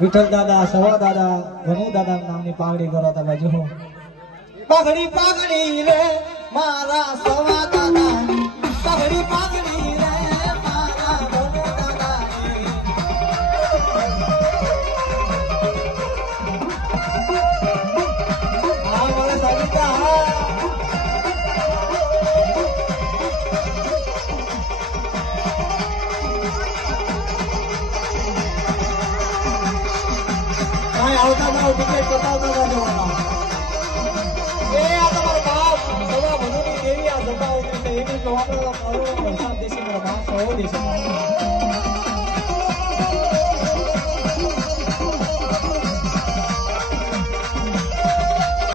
વિઠ્ઠલ દાદા સવા દાદા ધનુ દાદા નામની પાઘડી કરો તમે જો પાઘડી પાઘડી રે મારા સવા દાદા પાઘડી પાઘડી રે મારા ધનુ દાદા હા મારા સવિતા આવતા ના ટિકિટ બતાવતા ના જવાના એ આ તમારો બાપ સવા ભગવતી દેવી આ જતા એની તો આપણે મારો દેશી મારા બાપ સૌ દેશી